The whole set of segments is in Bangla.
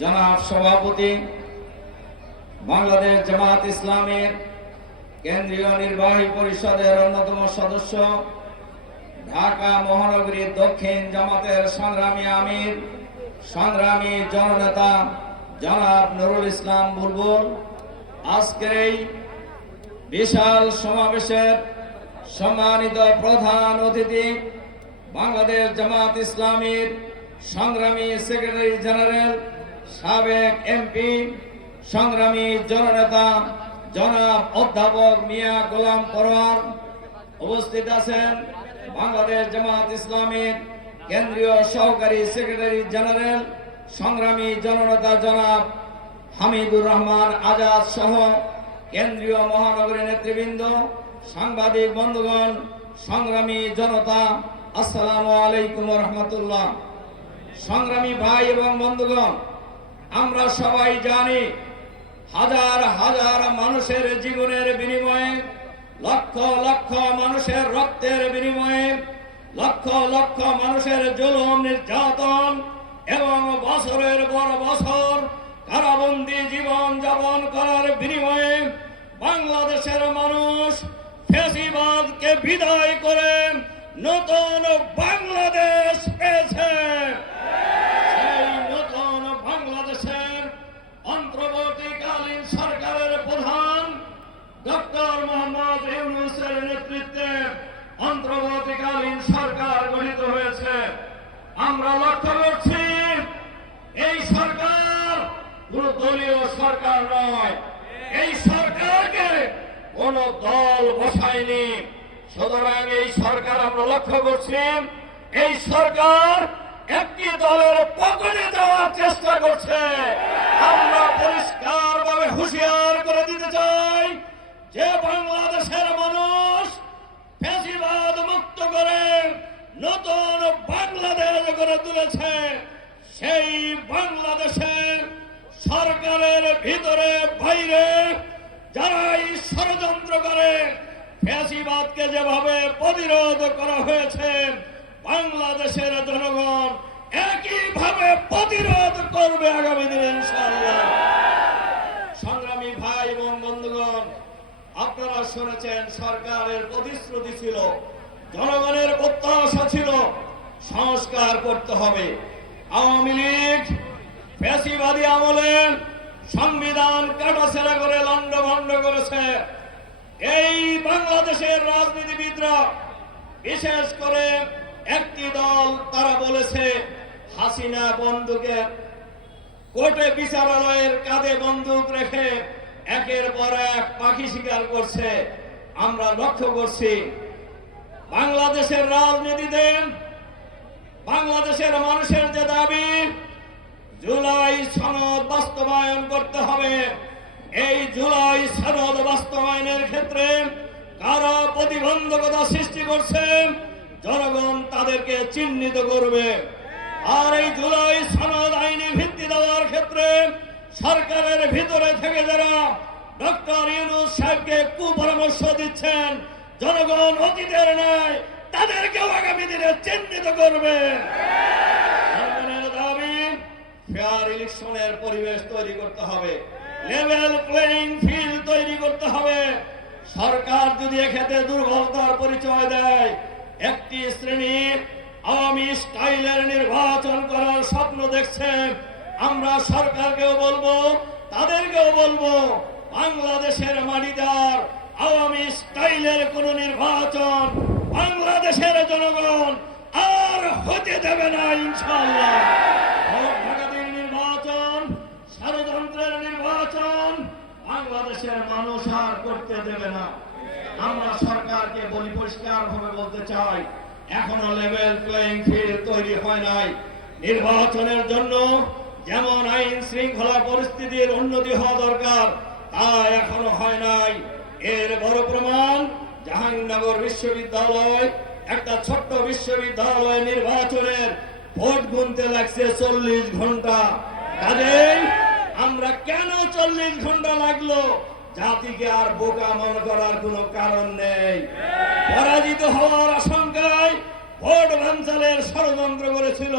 জনাব সভাপতি, বাংলাদেশ জামাত ইসলামের কেন্দ্রীয় নির্বাহী পরিষদের অন্যতম সদস্য, ঢাকা মহানগরী দক্ষিণ জামাতের সংগ্রামী আমির, সংগ্রামী জননেতা জনাব নুরুল ইসলাম বুলবুল। আজকের এই বিশাল সমাবেশের সম্মানিত প্রধান অতিথি বাংলাদেশ জামাত ইসলামীর সংগ্রামী সেক্রেটারি জেনারেল সাবেক এমপি, সংগ্রামী জননেতা জনাব অধ্যাপক মিয়া গোলাম পরোয়ার উপস্থিত আছেন বাংলাদেশ জামাত ইসলামের কেন্দ্রীয় সহকারী সেক্রেটারি জেনারেল, সংগ্রামী জননেতা জনাব হামিদুর রহমান আজাদ সহ কেন্দ্রীয় মহানগরী নেতৃবৃন্দ, সাংবাদিক বন্ধুগণ, সংগ্রামী জনতা, আসসালামু আলাইকুম রহমতুল্লাহ। সংগ্রামী ভাই এবং বন্ধুগণ আমরা সবাই জানি হাজার হাজার মানুষের জীবনের বিনিময়ে, লক্ষ লক্ষ মানুষের রক্তের বিনিময়ে, লক্ষ লক্ষ মানুষের জুলুম, নির্যাতন এবং বছরের পর বছর কারাবন্দি জীবন যাপন করার বিনিময়ে বাংলাদেশের মানুষ ফেসিবাদকে বিদায় করে নতুন বাংলাদেশ অন্তর্বর্তীকালীন সরকার গঠিত হয়েছে। আমরা লক্ষ্য করছি, এই সরকার কোন দলীয় সরকার নয়। এই সরকারকে কোন দল বসায়নি। সুতরাং এই সরকার আমরা লক্ষ্য করছি, এই সরকার একটি দলের পকেটে যাওয়ার চেষ্টা করছে। আমরা পরিষ্কার ভাবে হুঁশিয়ার করে দিতে চাই, যে বাংলাদেশের মানুষ ফ্যাসিবাদ মুক্ত করে নতুন বাংলাদেশ গড়ে তুলেছে সেই বাংলাদেশের সরকারের ভিতরে, বাইরে যারা এই ষড়যন্ত্র করে, ফ্যাসিবাদকে যেভাবে প্রতিরোধ করা হয়েছে, বাংলাদেশের জনগণ একইভাবে প্রতিরোধ করবে আগামী দিনে সংগ্রামী ভাই এবং বন্ধুগণ, আপনারা শুনেছেন সরকারের প্রতিশ্রুতি ছিল, জনগণের প্রত্যাশা ছিল সংস্কার করতে হবে। আওয়ামী লীগ ফ্যাসিবাদী আমলে সংবিধান কাটাছেড়া করে লন্ডভন্ড করেছে। এই বাংলাদেশের রাজনীতিবিদরা বিশেষ করে একটি দল তারা বলেছে, হাসিনা বন্দুকের কোর্টে বিচারালয়ের কাঁধে বন্দুক রেখে একের পর এক পাখি শিকার করছে। আমরা লক্ষ্য করছি, বাংলাদেশের রাজনীতিতে বাংলাদেশের মানুষের যে দাবি, জুলাই সনদ বাস্তবায়ন করতে হবে। এই জুলাই সনদ বাস্তবায়নের ক্ষেত্রে কারা প্রতিবন্ধকতা সৃষ্টি করছে, জনগণ তাদেরকে চিহ্নিত করবে। আর এই জুলাই সনদ আইনি ভিত্তি দেওয়ার ক্ষেত্রে সরকারের ভিতরে থেকে যারা ডক্টর ইউনুস সাহেবকে কুপরামর্শ দিচ্ছেন, জনগণ অতীতের নয় তাদেরকেও আগামী দিনে চিহ্নিত করবে। ফেয়ার ইলেকশনের পরিবেশ তৈরি করতে হবে। লেভেল প্লেইং ফিল্ড তৈরি করতে হবে। সরকার যদি এক্ষেত্রে দুর্বলতার পরিচয় দেয়, একটি শ্রেণি আওয়ামী স্টাইলের নির্বাচন করার স্বপ্ন দেখছে। আমরা সরকারকেও বলব, তাদেরকেও বলব, বাংলাদেশের মাটিদার আওয়ামী স্টাইলের কোন নির্বাচন বাংলাদেশের জনগণ আর হতে দেবে না ইনশাল্লাহ নির্বাচন, ষড়যন্ত্রের নির্বাচন, বাংলাদেশের মানুষ আর করতে দেবে না। আমরা সরকারকে বলি পরিষ্কার ভাবে বলতে চাই, এখনও লেভেল প্লেইং ফিল্ড তৈরি হয় নাই। নির্বাচনের জন্য যেমন আইন শৃঙ্খলা পরিস্থিতির উন্নতি হওয়া দরকার, তা এখনও হয় নাই। এর বড় প্রমাণ জাহাঙ্গীরনগর বিশ্ববিদ্যালয়, একটা ছোট্ট বিশ্ববিদ্যালয় নির্বাচনের ভোট গুনতে লাগছে চল্লিশ ঘণ্টা। কাজেই আমরা কেন চল্লিশ ঘণ্টা লাগল? জাতিকে আর বোকা মনে করার কোনো কারণ নেই। পরাজিত হওয়ার আশঙ্কায় ভোট বাঞ্চালের ষড়যন্ত্র করেছিল।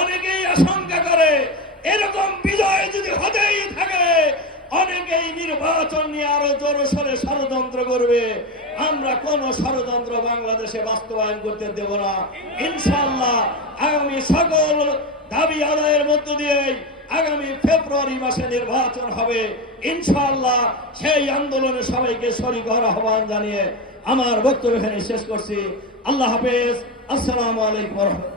অনেকেই আশঙ্কা করে এরকম বিজয় যদি হতেই থাকে, অনেকেই নির্বাচন নিয়ে আরও জোরে সরে ষড়যন্ত্র করবে। আমরা কোন ষড়যন্ত্র বাংলাদেশে বাস্তবায়ন করতে দেব না। ইনশাল্লাহ আগামী সকল দাবি আদায়ের মধ্য দিয়ে আগামী ফেব্রুয়ারি মাসে নির্বাচন হবে। ইনশাল্লাহ সেই আন্দোলনে সবাইকে শরিক হওয়ার আহ্বান জানিয়ে আমার বক্তব্য এখানে শেষ করছি। আল্লাহ হাফেজ। আসসালামু আলাইকুম